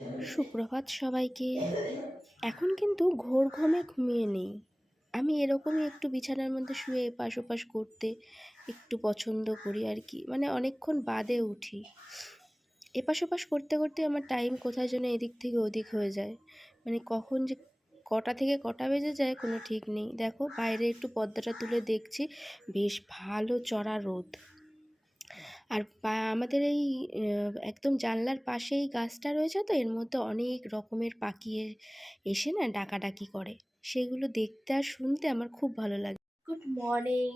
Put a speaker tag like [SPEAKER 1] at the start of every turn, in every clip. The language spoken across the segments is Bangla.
[SPEAKER 1] সুপ্রভাত সবাইকে। এখন কিন্তু ঘোর ঘুমে ঘুমিয়ে নেই। আমি এরকমই একটু বিছানার মধ্যে শুয়ে এপাশ ওপাশ করতে একটু পছন্দ করি আর কি। মানে অনেকক্ষণ বাদে উঠি। এপাশ ওপাশ করতে করতে আমার টাইম কোথায় যেন এদিক থেকে ওদিক হয়ে যায়। মানে কখন যে কটা থেকে কটা বেজে যায় কোনো ঠিক নেই। দেখো, বাইরে একটু পর্দাটা তুলে দেখছি। বেশ ভালো চড়া রোদ। আর আমাদের এই একদম জানলার পাশেই গাছটা রয়েছে তো, এর মধ্যে অনেক রকমের পাখি এসে না ডাকাডাকি করে। সেগুলো দেখতে আর শুনতে আমার খুব ভালো লাগে গুড মর্নিং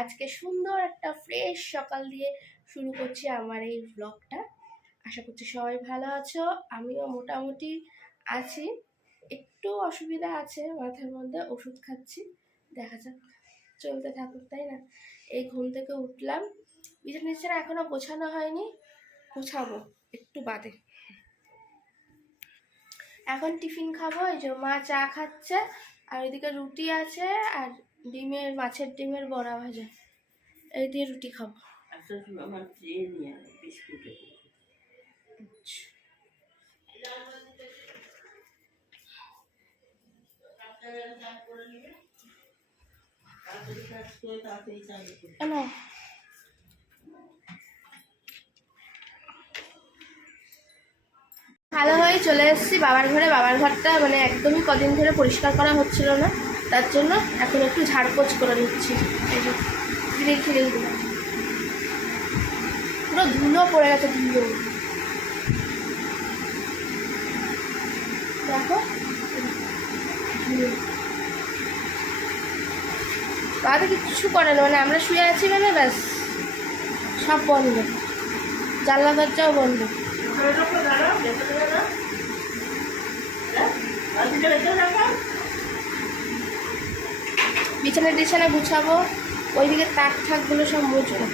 [SPEAKER 1] আজকে সুন্দর একটা ফ্রেশ সকাল দিয়ে শুরু করছি আমার এই ব্লগটা আশা করছি সবাই ভালো আছো, আমিও মোটামুটি আছি। একটু অসুবিধা আছে মাথার মধ্যে, ওষুধ খাচ্ছি, দেখা যাক। চলতে থাকুক, তাই না? এই ঘুম থেকে উঠলাম বিছানা টিছানা এখনও গোছানো হয়নি। গোছাবো একটু বাদে। এখন টিফিন খাব এই যে মা চা খাচ্ছে আর ওইদিকে রুটি আছে আর ডিমের মাছের ডিমের বড়া ভাজা। এই দিয়ে রুটি খাব।
[SPEAKER 2] একটা আমার চেয়ে নিয়ে আয়, বিস্কুটে তাড়াতাড়ি কাজ করে তাড়াতাড়ি চালু করে
[SPEAKER 1] না ভালো হয়ে চলে এসেছি বাবার ঘরে। বাবার ঘরটা মানে একদমই কদিন ধরে পরিষ্কার করা হচ্ছিল না। তার জন্য এখন একটু ঝাড়পোছ করে নিচ্ছি। এই যে পুরো ধুলো পড়ে গেছে ধুলো। দেখো। ধুলো। বাবা তো কিচ্ছু করে না মানে আমরা শুয়ে আছি মানে ব্যাস, সব বন্ধ। জানলা দরজাও বন্ধ। বিছানা টিছানা গুছাবো, ওইদিকে তাক ঠাকগুলো সব মুছবো।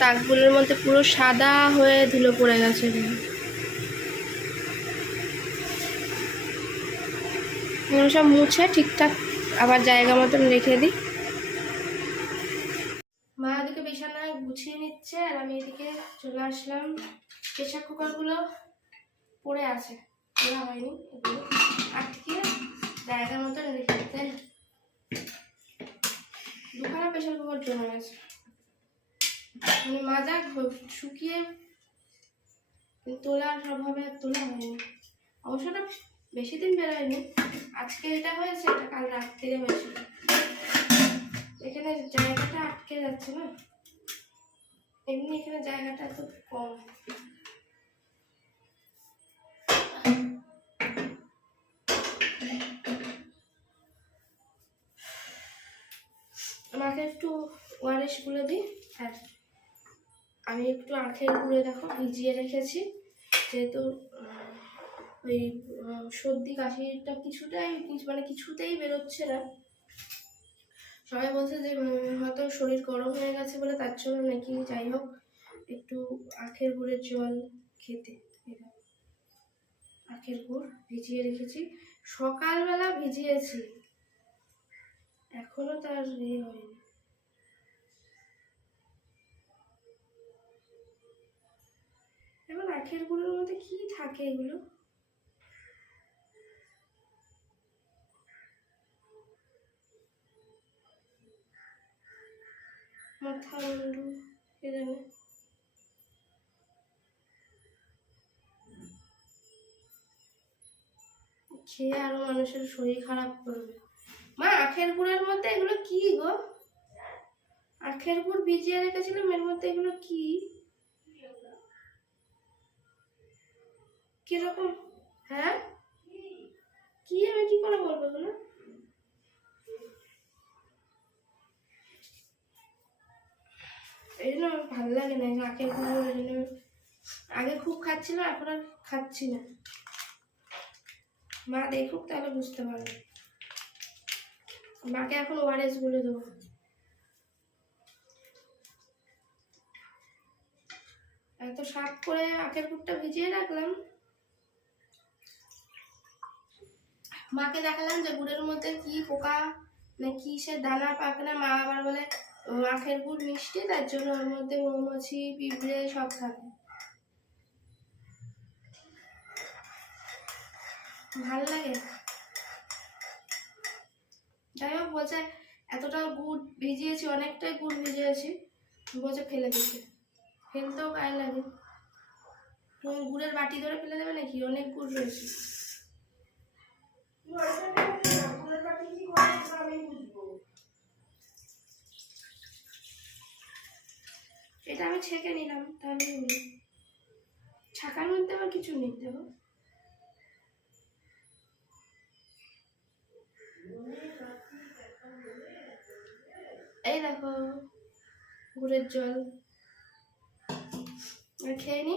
[SPEAKER 1] তাকগুলোর মধ্যে পুরো সাদা হয়ে ধুলো পড়ে গেছে। সব মুছে ঠিকঠাক আবার জায়গা মতন রেখে দিই মা এদিকে বিছানায় গুছিয়ে নিচ্ছে আর আমি এদিকে চলে আসলাম। প্রেশার কুকারগুলো পড়ে আছে তোলা হয়নি এগুলো। আটকে জায়গা মতন রেখে দুখানা প্রেশার কুকার জমে গেছে। মানে মাজা শুকিয়ে তোলার স্বভাবে তোলা হয়নি। অবশ্যটা বেশি দিন বেরোয়নি আজকে এটা হয়েছে এটা কাল রাত্রিরে হয়েছিল। এখানে জায়গাটা আটকে যাচ্ছে না। এমনি এখানে জায়গাটা এত কম। আমাকে একটু ওয়ারেস গুলে দিই, আর আমি একটু আখের গুঁড়ে দেখো, ভিজিয়ে রেখেছি। যেহেতু ওই সর্দি কাশিটা কিছুটাই মানে কিছুতেই বেরোচ্ছে না। সবাই বলছে যে হয়তো শরীর গরম হয়ে গেছে বলে তার জন্য নাকি যাই হোক, একটু আখের গুড়ের জল খেতে। আখের গুড় ভিজিয়ে রেখেছি। সকালবেলা ভিজিয়েছি। এখনও তার ইয়ে হয়নি। এখন আখের গুঁড়োর মধ্যে কি থাকে এগুলো? মাথা মুন্ডু জানে। খেয়ে আরও মানুষের শরীর খারাপ করবে। মা, আখের গুড়ের মধ্যে এগুলো কি গো? আখের গুড় ভিজিয়ে রেখেছিলাম, এর মধ্যে এগুলো কি? কীরকম? হ্যাঁ? কি আমি কি করে বলব এগুলো? এই জন্য ভালো লাগে না জন্য আগে খুব খাচ্ছিলাম, এখন আর খাচ্ছি না। মা দেখুক, তাহলে বুঝতে পারবে। মাকে এখন ওয়ারেস বলে দেবো। এত সাত করে আখের গুড়টা ভিজিয়ে রাখলাম। মাকে দেখালাম যে গুড়ের মধ্যে কি পোকা না কি সে দানা পাকনা মা আবার বলে আখের গুড় মিষ্টি, তার জন্য ওর মধ্যে মৌমাছি, পিঁপড়ে সব থাকে। ভালো লাগে? যাই হোক, বলছে এতটা গুড় ভিজিয়েছি, অনেকটাই গুড় ভিজিয়েছি। বলছে ফেলে দিতে। ফেলতেও গায়ে লাগে। তুমি গুড়ের বাটি ধরে ফেলে দেবে নাকি? অনেক গুড় রয়েছে। এটা আমি ছেঁকে নিলাম, তাহলে হলো। ছাকার মধ্যে আবার কিছু নিতে হবে এই দেখো, গুড়ের জল। খেয়ে নি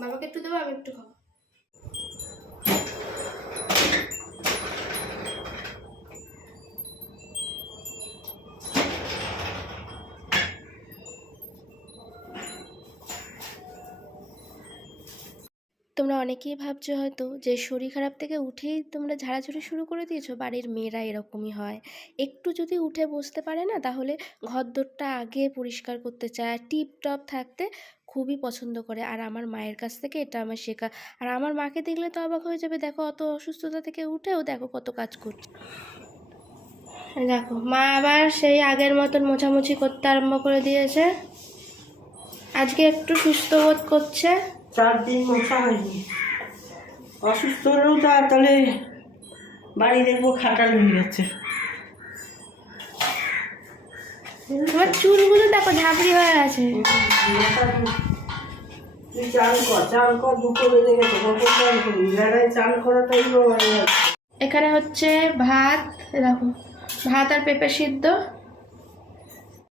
[SPEAKER 1] বাবাকে একটু দেবো, আমি একটু খাব। তোমরা অনেকেই ভাবছ হয়তো যে শরীর খারাপ থেকে উঠেই তোমরা ঝাড়াঝুড়ি শুরু করে দিয়েছ, বাড়ির মেয়েরা এরকমই হয়। একটু যদি উঠে বসতে পারে না, তাহলে ঘরদোরটা আগে পরিষ্কার করতে চায় টিপ টপ থাকতে খুবই পছন্দ করে। আর আমার মায়ের কাছ থেকে এটা আমার শেখা। আর আমার মাকে দেখলে তো অবাক হয়ে যাবে, দেখো অত অসুস্থতা থেকে উঠেও দেখো কত কাজ করছে। দেখো, মা আবার সেই আগের মতন মোছামুছি করতে আরম্ভ করে দিয়েছে। আজকে একটু সুস্থ বোধ করছে।
[SPEAKER 2] চার দিন মশা হয়নি। অসুস্থ হলেও তো আর তাহলে বাড়ি দেখব খাটাল হয়ে গেছে।
[SPEAKER 1] তোমার চুলগুলো দেখো ঝাঁকড়ি হয়ে আছে।
[SPEAKER 2] মাথা ধু- তুই চান কর চান কর দুটো বেজে গেছে কখন চান করবি? বেড়ায় চান করাটাই হয়ে গেছে।
[SPEAKER 1] এখানে হচ্ছে ভাত দেখো ভাত আর পেঁপে সিদ্ধ।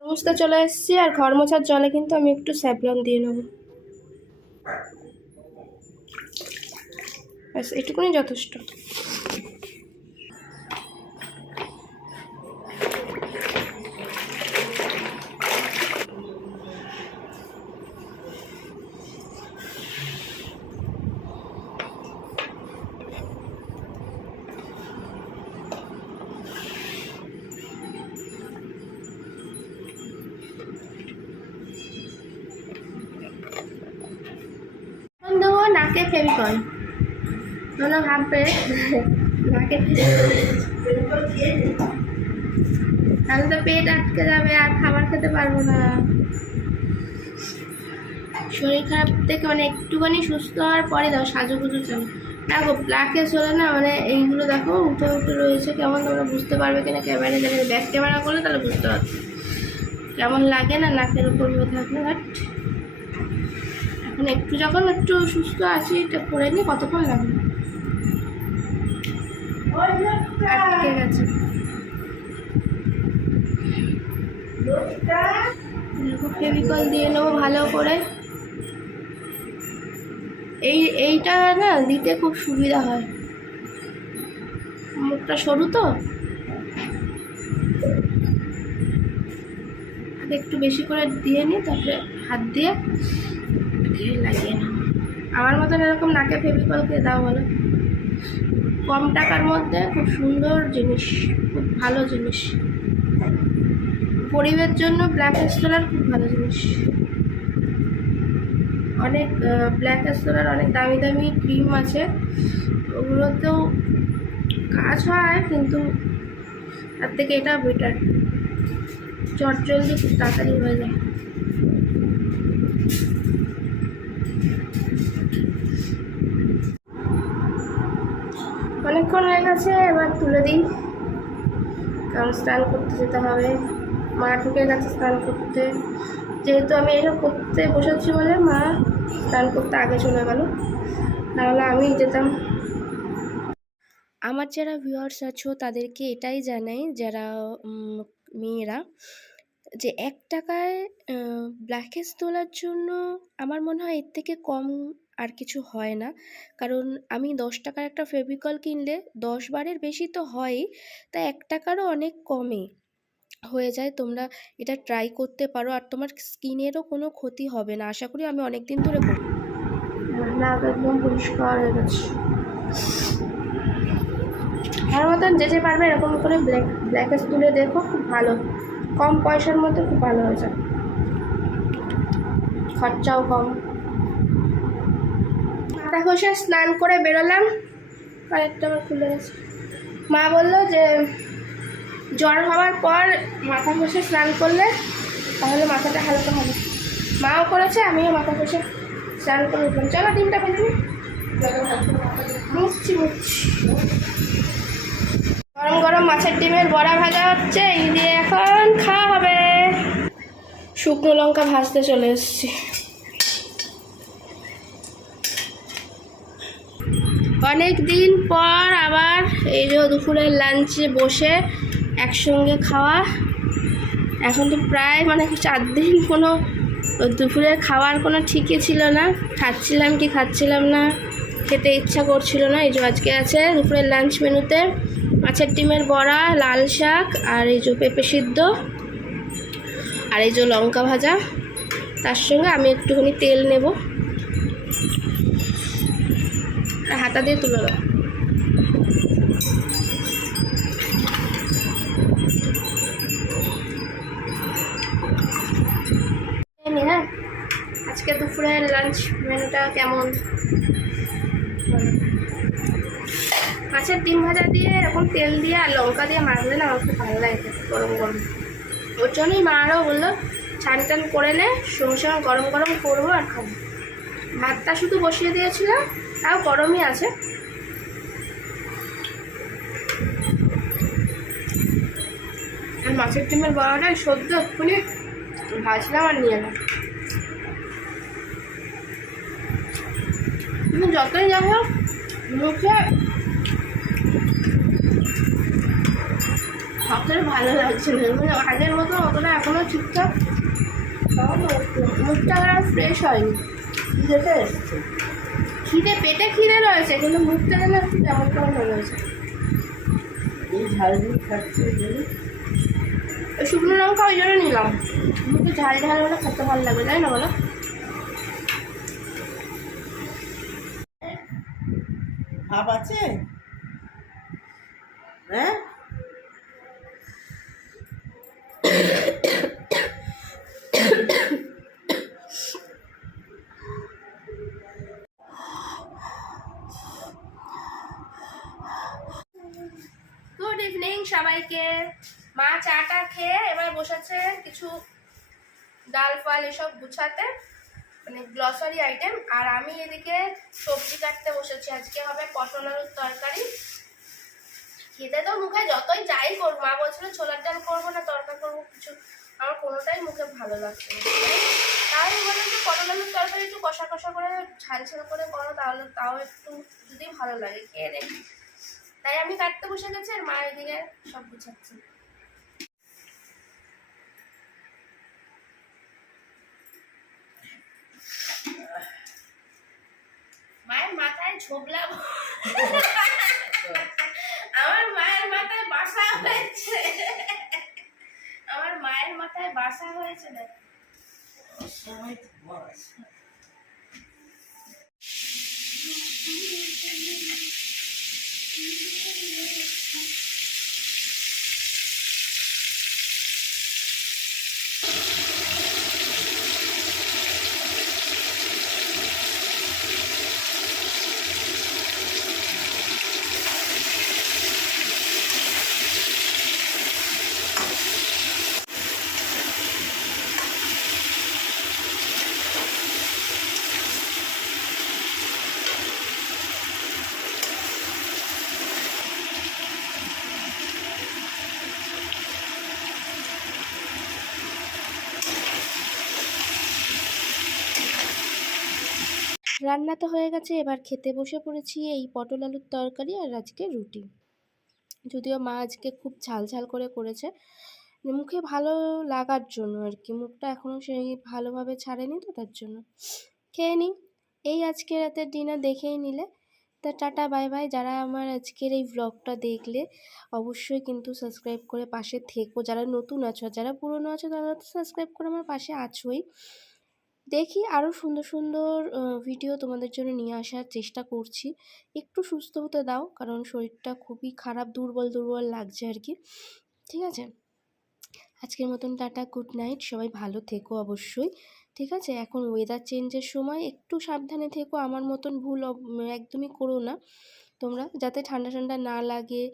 [SPEAKER 1] মুছতে চলে এসেছি আর ঘর মোছার জলে কিন্তু আমি একটু স্যাভলন দিয়ে নেব। ব্যাস এটুকুনি যথেষ্ট। তোমরা ভাববে নাকে তাহলে তো পেট আটকে যাবে আর খাবার খেতে পারব না। শরীর খারাপ থেকে মানে একটুখানি সুস্থ হওয়ার পরে দাও সাজুগুজু চলে। দেখো ব্ল্যাকে চলে না মানে এইগুলো দেখো উঠে উঠে রয়েছে, কেমন তোমরা বুঝতে পারবে কিনা ক্যামেরা দেখে। ব্যাক ক্যামেরা করলে তাহলে বুঝতে পারবে। কেমন লাগে না নাকের উপর থাকলে বাট এখন একটু যখন একটু সুস্থ আছি, এটা করে নিই কতক্ষণ লাগবে? আটকে গেছে। ফেভিকল দিয়ে নেব ভালো করে। এই, এইটা না দিতে খুব সুবিধা হয়। মুখটা সরু তো? একটু বেশি করে দিয়ে নিই তারপরে হাত দিয়ে। লাগিয়ে নাও। আমার মতন এরকম নাকে ফেভিকল দাও বলো? কম টাকার মধ্যে খুব সুন্দর জিনিস, খুব ভালো জিনিস। পরিবের জন্য ব্ল্যাক এস্টোলার খুব ভালো জিনিস। অনেক ব্ল্যাক এস্টোলার অনেক দামি দামি ক্রিম আছে। ওগুলোতেও কাজ হয়, কিন্তু তার থেকে এটা বেটার চটজলদি খুব তাড়াতাড়ি হয়ে যায় অনেকক্ষণ হয়ে গেছে এবার তুলে দিই। কারণ স্নান করতে যেতে হবে। মা ঢুকে গেছে স্নান করতে। যেহেতু আমি এসব করতে বসেছি বলে মা স্নান করতে আগে চলে গেল। নাহলে আমি যেতাম। আমার যারা ভিউয়ার্স আছো, তাদেরকে এটাই জানাই, যারা মেয়েরা, যে এক টাকায় ব্ল্যাকেজ তোলার জন্য আমার মনে হয় এর থেকে কম আর কিছু হয় না। কারণ আমি দশ টাকার একটা ফেভিকল কিনলে দশ বারের বেশি তো হয়ই, তাই এক টাকারও অনেক কমে হয়ে যায়। তোমরা এটা ট্রাই করতে পারো আর তোমার স্কিনেরও কোনো ক্ষতি হবে না। আশা করি আমি অনেক দিন ধরে করি না একদম পরিষ্কার হয়ে গেছে। মতন যে যে পারবে এরকম করে ব্ল্যাক ব্ল্যাকেজ তুলে দেখো, খুব ভালো। কম পয়সার মধ্যে খুব ভালো হয়েছে খরচাও কম। মাথা ঘষে স্নান করে বেরোলাম। আর আমার খুলে গেছে। মা বলল যে, জ্বর হওয়ার পর মাথা ঘষে স্নান করলে তাহলে মাথাটা হালকা হবে। মাও করেছে, আমিও মাথা ঘষে স্নান করে উঠলাম। চলো ডিমটা নিই মুছছি মুছছি। গরম গরম মাছের ডিমের বড়া ভাজা হচ্ছে, এই দিয়ে এখন খাওয়া হবে। শুকনো লঙ্কা ভাজতে চলে এসেছি। অনেক দিন পর আবার এই যে দুপুরের লাঞ্চে বসে একসঙ্গে খাওয়া। এখন তো প্রায় মানে চার দিন কোনো দুপুরের খাওয়ার কোনো ঠিকই ছিল না। খাচ্ছিলাম কি খাচ্ছিলাম না, খেতে ইচ্ছা করছিল না। এই যে আজকে আছে দুপুরের লাঞ্চ মেনুতে মাছের ডিমের বড়া, লাল শাক আর এই যে পেঁপে সিদ্ধ আর এই যে লঙ্কা ভাজা। তার সঙ্গে আমি একটুখানি তেল নেব আর হাতা দিয়ে তুলে দাও। হ্যাঁ আজকে দুপুরের লাঞ্চ মেনুটা কেমন? মাছের ডিম ভাজা দিয়ে এরকম তেল দিয়ে আর লঙ্কা দিয়ে মাখলে না আমার খুব ভালো লাগে গরম গরম। ওর জন্যই মা বলল ছান টান করে নে, সঙ্গে সঙ্গে গরম গরম করব আর খাব। ভাতটা শুধু বসিয়ে দিয়েছিলাম তাও গরমই আছে। আর মাছের ডিমের বড়াটা সদ্য এক্ষুনি ভাজলাম আর নিয়ে এলাম। কিন্তু যতই যাই হোক, মুখে সবথেকে ভালো লাগছে না। মানে আগের মতো অতটা এখনও ঠিকঠাক মুখটা ফ্রেশ হয়নি।
[SPEAKER 2] যেতে
[SPEAKER 1] খিদে পেটে খিদে রয়েছে কিন্তু মুখটা যেন একটু কেমন কেমন হয়ে রয়েছে।
[SPEAKER 2] এই ঝাল ঝুল খাচ্ছে
[SPEAKER 1] ওই শুকনো লঙ্কা ওই জন্য নিলাম। মুখে ঝাল ঝাল হলে খেতে ভালো লাগবে তাই না বলো?
[SPEAKER 2] ভাব আছে? হ্যাঁ
[SPEAKER 1] গুড ইভিনিং সবাইকে মা চাটা খেয়ে এবার বসেছে কিছু ডাল এসব গুছাতে মানে গ্লসারি আইটেম আর আমি এদিকে সবজি কাটতে বসেছি। আজকে হবে পটল আলুর তরকারি। খেতে তো মুখে যতই যাই করব মা বলছিল, ছোলার ডাল করব না তরকা করব কিছু আমার কোনোটাই মুখে ভালো লাগছে তাই বললাম যে পটল আলুর তরকারি একটু কষা কষা করে ঝাল ঝাল করে করো, তাহলে তাও একটু যদি ভালো লাগে, খেয়ে দেখি তাই আমি কাটতে বসে গেছি, আর মা এদিকে সব গুছাচ্ছে মায়ের মাথায় ছোবলা আমার মায়ের মাথায় বাসা হয়েছে। আমার মায়ের মাথায় বাসা হয়েছে দেখ রান্না তো হয়ে গেছে, এবার খেতে বসে পড়েছি এই পটল আলুর তরকারি আর আজকে রুটি। যদিও মা আজকে খুব ঝাল ঝাল করে করেছে, মুখে ভালো লাগার জন্য আর কি, মুখটা এখনও সেই ভালোভাবে ছাড়েনি তো তার জন্য। খেয়ে নিই, এই আজকে রাতের ডিনার দেখেই নিলে। তা টাটা বাই বাই যারা আমার আজকের এই ব্লগটা দেখলে, অবশ্যই কিন্তু সাবস্ক্রাইব করে পাশে থেকো। যারা নতুন আছো, যারা পুরনো আছো, তারা তো সাবস্ক্রাইব করে আমার পাশে আছোই। দেখি আরও সুন্দর সুন্দর ভিডিও তোমাদের জন্য নিয়ে আসার চেষ্টা করছি। একটু সুস্থ হতে দাও, কারণ শরীরটা খুবই খারাপ, দুর্বল দুর্বল লাগছে আর কি। ঠিক আছে? আজকের মতন টাটা গুড নাইট সবাই ভালো থেকো অবশ্যই। ঠিক আছে? এখন ওয়েদার চেঞ্জের সময় একটু সাবধানে থেকো, আমার মতন ভুল একদমই করো না। তোমরা যাতে ঠান্ডা ঠান্ডা না লাগে।